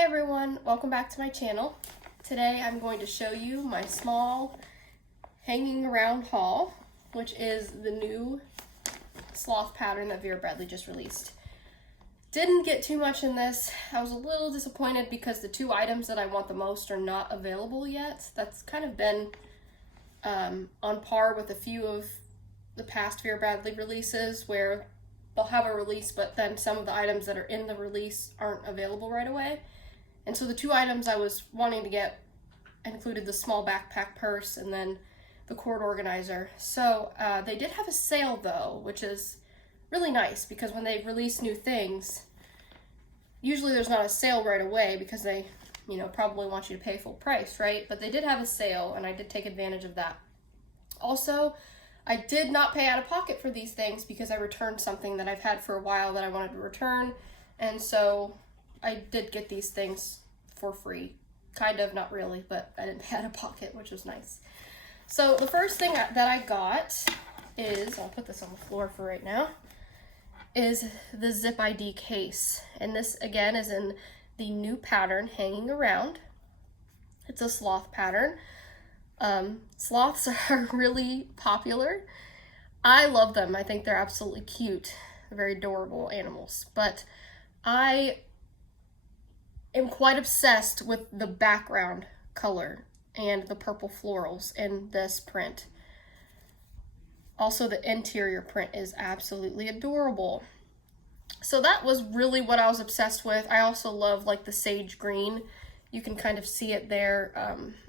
Hey everyone, welcome back to my channel. Today I'm going to show you my small hanging around haul, which is the new Sloth pattern that Vera Bradley just released. Didn't get too much in this. I was a little disappointed because the two items that I want the most are not available yet. That's kind of been on par with a few of the past Vera Bradley releases where they'll have a release, but then some of the items that are in the release aren't available right away. And so the two items I was wanting to get included the small backpack purse and then the cord organizer. So they did have a sale though, which is really nice because when they release new things, usually there's not a sale right away because they, probably want you to pay full price, right? But they did have a sale and I did take advantage of that. Also, I did not pay out of pocket for these things because I returned something that I've had for a while that I wanted to return. And so I did get these things for free. Kind of, not really, but I didn't pay out of pocket, which was nice. So the first thing that I got is, I'll put this on the floor for right now, is the Zip ID case. And this, again, is in the new pattern, Hanging Around. It's a sloth pattern. Sloths are really popular. I love them. I think they're absolutely cute. They're very adorable animals. But I am quite obsessed with the background color and the purple florals in this print. Also, the interior print is absolutely adorable. So that was really what I was obsessed with. I also love like the sage green. You can kind of see it there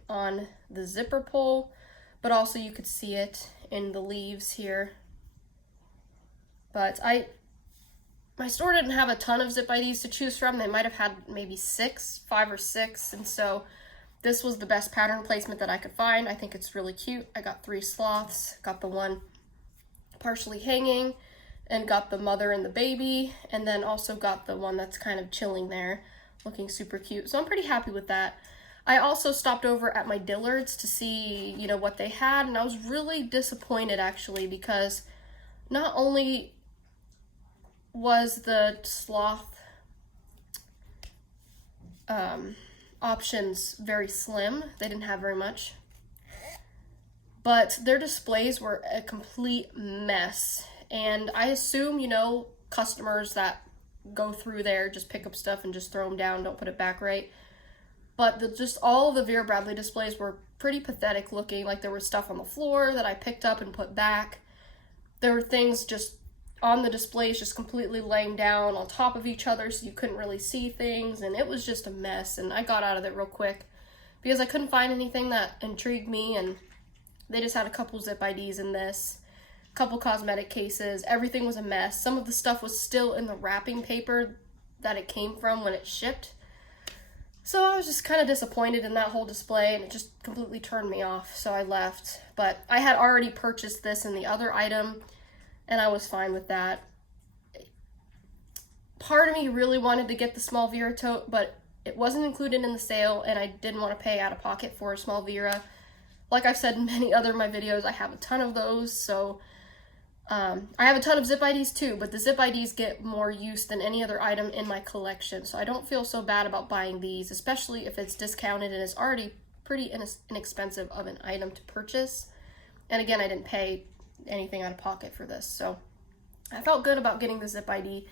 on the zipper pull, but also you could see it in the leaves here. But my store didn't have a ton of Zip IDs to choose from. They might have had maybe 5 or 6, and so this was the best pattern placement that I could find. I think it's really cute. I got 3 sloths, got the one partially hanging, and got the mother and the baby, and then also got the one that's kind of chilling there, looking super cute. So I'm pretty happy with that. I also stopped over at my Dillard's to see, what they had, and I was really disappointed actually because not only was the sloth options very slim, they didn't have very much, but their displays were a complete mess. And I assume, customers that go through there just pick up stuff and just throw them down, don't put it back right. But just all of the Vera Bradley displays were pretty pathetic looking. Like there was stuff on the floor that I picked up and put back. There were things just on the displays just completely laying down on top of each other so you couldn't really see things, and it was just a mess. And I got out of it real quick because I couldn't find anything that intrigued me, and they just had a couple Zip IDs in this, a couple cosmetic cases. Everything was a mess. Some of the stuff was still in the wrapping paper that it came from when it shipped. So I was just kind of disappointed in that whole display, and it just completely turned me off, so I left. But I had already purchased this in the other item, and I was fine with that. Part of me really wanted to get the small Vera tote, but it wasn't included in the sale, and I didn't want to pay out of pocket for a small Vera. Like I've said in many other of my videos, I have a ton of those, so I have a ton of Zip IDs too, but the Zip IDs get more use than any other item in my collection, so I don't feel so bad about buying these, especially if it's discounted and it's already pretty inexpensive of an item to purchase. And again, I didn't pay anything out of pocket for this, so I felt good about getting the Zip ID.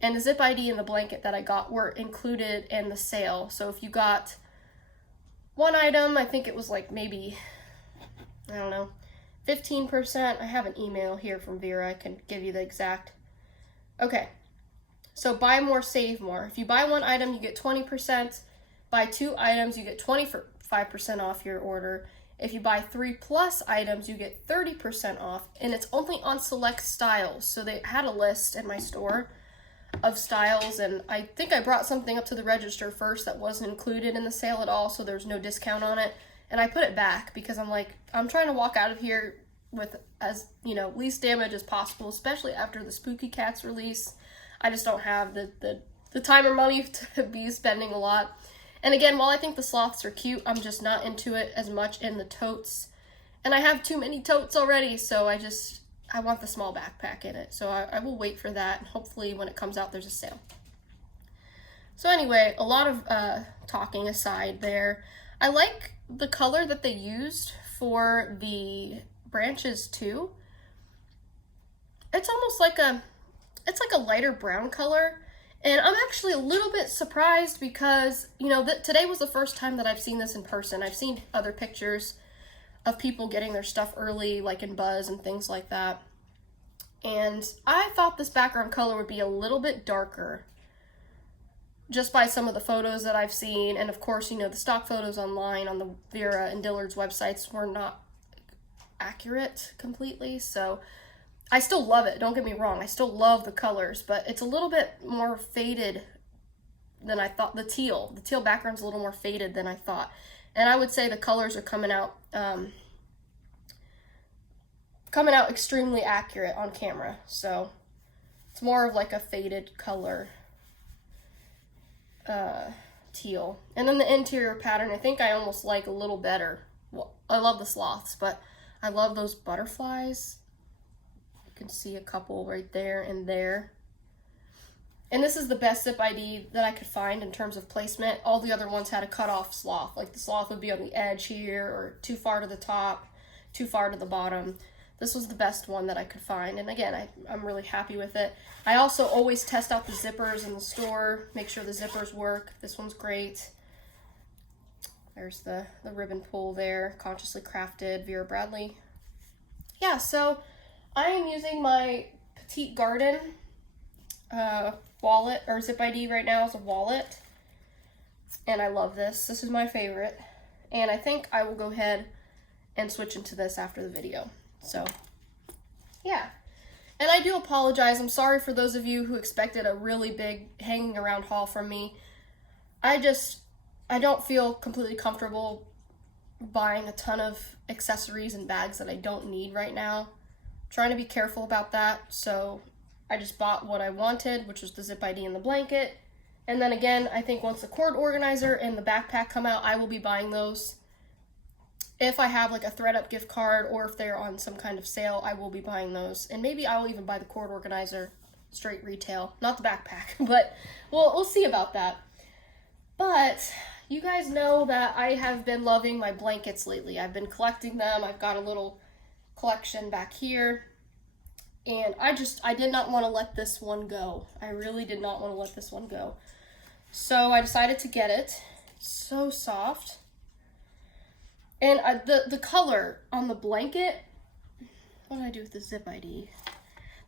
And the Zip ID and the blanket that I got were included in the sale, so if you got one item, I think it was like maybe, I don't know, 15%. I have an email here from Vera. I can give you the exact. Okay, so buy more, save more. If you buy one item, you get 20%. Buy 2 items, you get 25% off your order. If you buy 3+ items, you get 30% off, and it's only on select styles. So they had a list in my store of styles, and I think I brought something up to the register first that wasn't included in the sale at all, so there's no discount on it. And I put it back because I'm like, I'm trying to walk out of here with as, least damage as possible, especially after the Spooky Cats release. I just don't have the time or money to be spending a lot. And again, while I think the sloths are cute, I'm just not into it as much in the totes. And I have too many totes already, so I want the small backpack in it. So I will wait for that, and hopefully when it comes out, there's a sale. So anyway, a lot of talking aside there. I like the color that they used for the branches too. It's almost like it's like a lighter brown color. And I'm actually a little bit surprised because, you know, today was the first time that I've seen this in person. I've seen other pictures of people getting their stuff early, like in Buzz and things like that. And I thought this background color would be a little bit darker, just by some of the photos that I've seen. And of course, you know, the stock photos online on the Vera and Dillard's websites were not accurate completely. So I still love it, don't get me wrong. I still love the colors, but it's a little bit more faded than I thought. The teal background's a little more faded than I thought. And I would say the colors are coming out extremely accurate on camera. So it's more of like a faded color, teal. And then the interior pattern, I think I almost like a little better. Well, I love the sloths, but I love those butterflies. You can see a couple right there and there. And this is the best zip ID that I could find in terms of placement. All the other ones had a cut-off sloth. Like the sloth would be on the edge here, or too far to the top, too far to the bottom. This was the best one that I could find. And again, I'm really happy with it. I also always test out the zippers in the store, make sure the zippers work. This one's great. There's the ribbon pull there, consciously crafted, Vera Bradley. Yeah, so I am using my Petite Garden wallet, or zip ID right now as a wallet. And I love this. This is my favorite. And I think I will go ahead and switch into this after the video. So, yeah. And I do apologize. I'm sorry for those of you who expected a really big hanging around haul from me. I don't feel completely comfortable buying a ton of accessories and bags that I don't need right now. I'm trying to be careful about that. So I just bought what I wanted, which was the zip ID and the blanket. And then again, I think once the cord organizer and the backpack come out, I will be buying those. If I have like a ThredUp gift card, or if they're on some kind of sale, I will be buying those. And maybe I will even buy the cord organizer straight retail, not the backpack, but we'll see about that. But you guys know that I have been loving my blankets lately. I've been collecting them. I've got a little collection back here. And I did not want to let this one go. I really did not want to let this one go. So I decided to get it. It's so soft. And the color on the blanket, what did I do with the zip ID?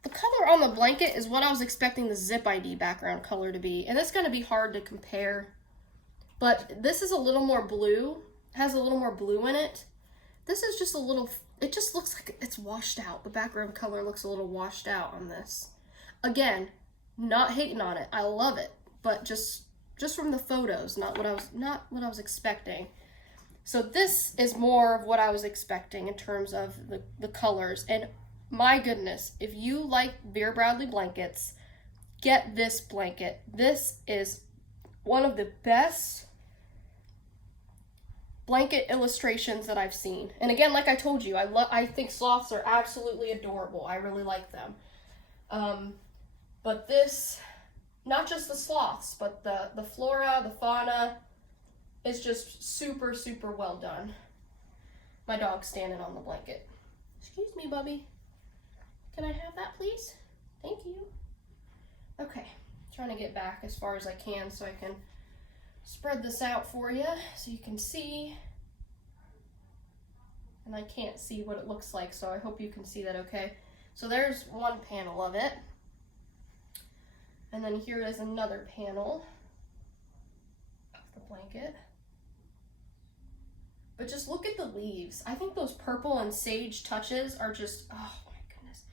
The color on the blanket is what I was expecting the zip ID background color to be. And it's going to be hard to compare. But this is a little more blue, has a little more blue in it. This is just a little, it just looks like it's washed out. The background color looks a little washed out on this. Again, not hating on it. I love it, but just from the photos, not what I was expecting. So this is more of what I was expecting in terms of the colors. And my goodness, if you like Vera Bradley blankets, get this blanket. This is one of the best blanket illustrations that I've seen. And again, like I told you, I think sloths are absolutely adorable. I really like them. But this, not just the sloths, but the flora, the fauna, is just super, super well done. My dog's standing on the blanket. Excuse me, Bubby. Can I have that, please? Thank you. Okay, trying to get back as far as I can so I can spread this out for you so you can see. And I can't see what it looks like, so I hope you can see that okay. So there's one panel of it. And then here is another panel of the blanket. But just look at the leaves. I think those purple and sage touches are just, oh my goodness.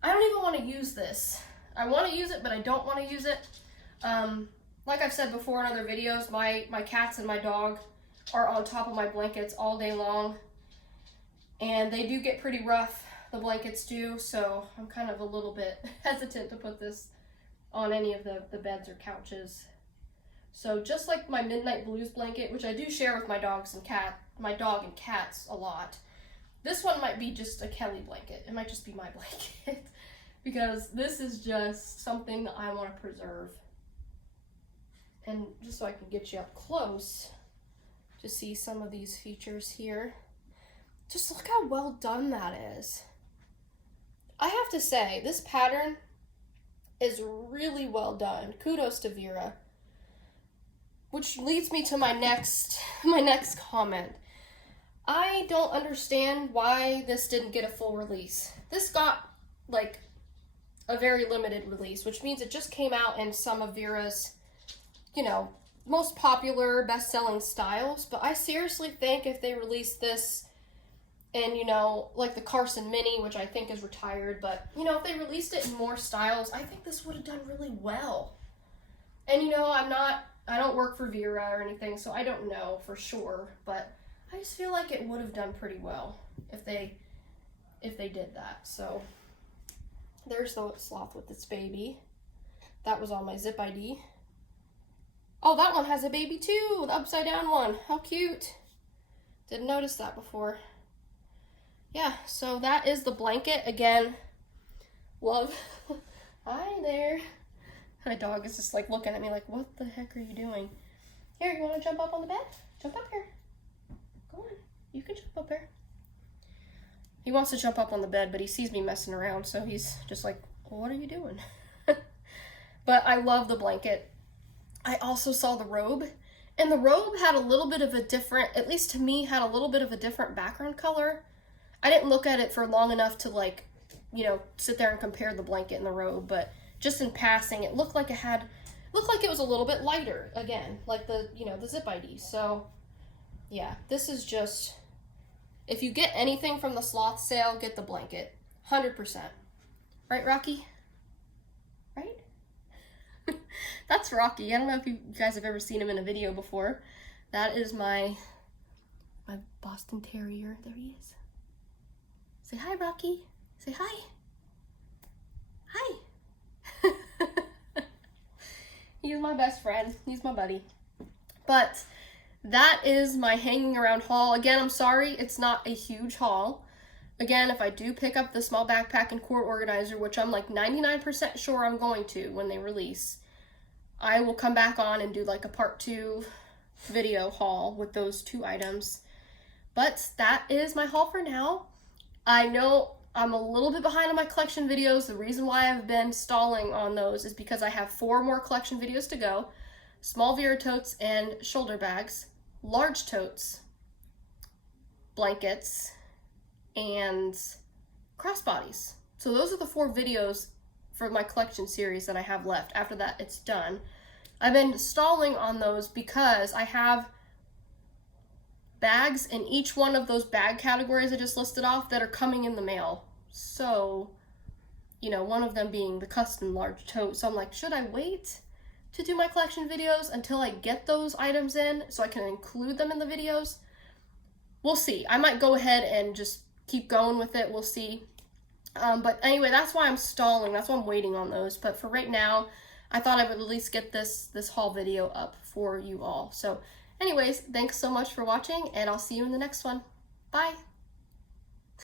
I don't even want to use this. I want to use it, but I don't want to use it. Like I've said before in other videos, my cats and my dog are on top of my blankets all day long. And they do get pretty rough, the blankets do, so I'm kind of a little bit hesitant to put this on any of the beds or couches. So just like my Midnight Blues blanket, which I do share with my dog and cats a lot, this one might be just a Kelly blanket. It might just be my blanket because this is just something that I want to preserve. And just so I can get you up close to see some of these features here. Just look how well done that is. I have to say, this pattern is really well done. Kudos to Vera. Which leads me to my next comment. I don't understand why this didn't get a full release. This got like a very limited release, which means it just came out in some of Vera's, you know, most popular best-selling styles. But I seriously think if they released this in, you know, like the Carson Mini, which I think is retired, but, you know, if they released it in more styles, I think this would have done really well. And, you know, I don't work for Vera or anything, so I don't know for sure, but I just feel like it would have done pretty well if they did that. So there's the Sloth with its baby. That was on my zip ID. Oh, that one has a baby too, the upside down one. How cute. Didn't notice that before. Yeah, so that is the blanket. Again, love. Hi there. My dog is just like looking at me like, what the heck are you doing? Here, you want to jump up on the bed? Jump up here. Go on. You can jump up there. He wants to jump up on the bed, but he sees me messing around, so he's just like, well, what are you doing? But I love the blanket. I also saw the robe, and the robe had a little bit of a different, at least to me, had a little bit of a different background color. I didn't look at it for long enough to, like, you know, sit there and compare the blanket and the robe, but just in passing, it looked like it was a little bit lighter, again, like the, you know, the zip ID. So yeah, this is just, if you get anything from the Sloth sale, get the blanket, 100%. Right, Rocky? Right? That's Rocky. I don't know if you guys have ever seen him in a video before. That is my Boston Terrier. There he is. Say hi, Rocky. Say hi. Hi. He's my best friend. He's my buddy. But that is my hanging around haul. Again, I'm sorry it's not a huge haul. Again, if I do pick up the small backpack and cord organizer, which I'm like 99% sure I'm going to when they release, I will come back on and do like a part 2 video haul with those 2 items. But that is my haul for now. I know I'm a little bit behind on my collection videos. The reason why I've been stalling on those is because I have 4 more collection videos to go. Small Vera totes and shoulder bags, large totes, blankets, and crossbodies. So those are the 4 videos for my collection series that I have left. After that, it's done. I've been stalling on those because I have bags in each one of those bag categories I just listed off that are coming in the mail. So, you know, one of them being the custom large tote. So I'm like, should I wait to do my collection videos until I get those items in so I can include them in the videos? We'll see. I might go ahead and just keep going with it. We'll see. But anyway, that's why I'm stalling. That's why I'm waiting on those. But for right now, I thought I would at least get this haul video up for you all. So anyways, thanks so much for watching, and I'll see you in the next one. Bye!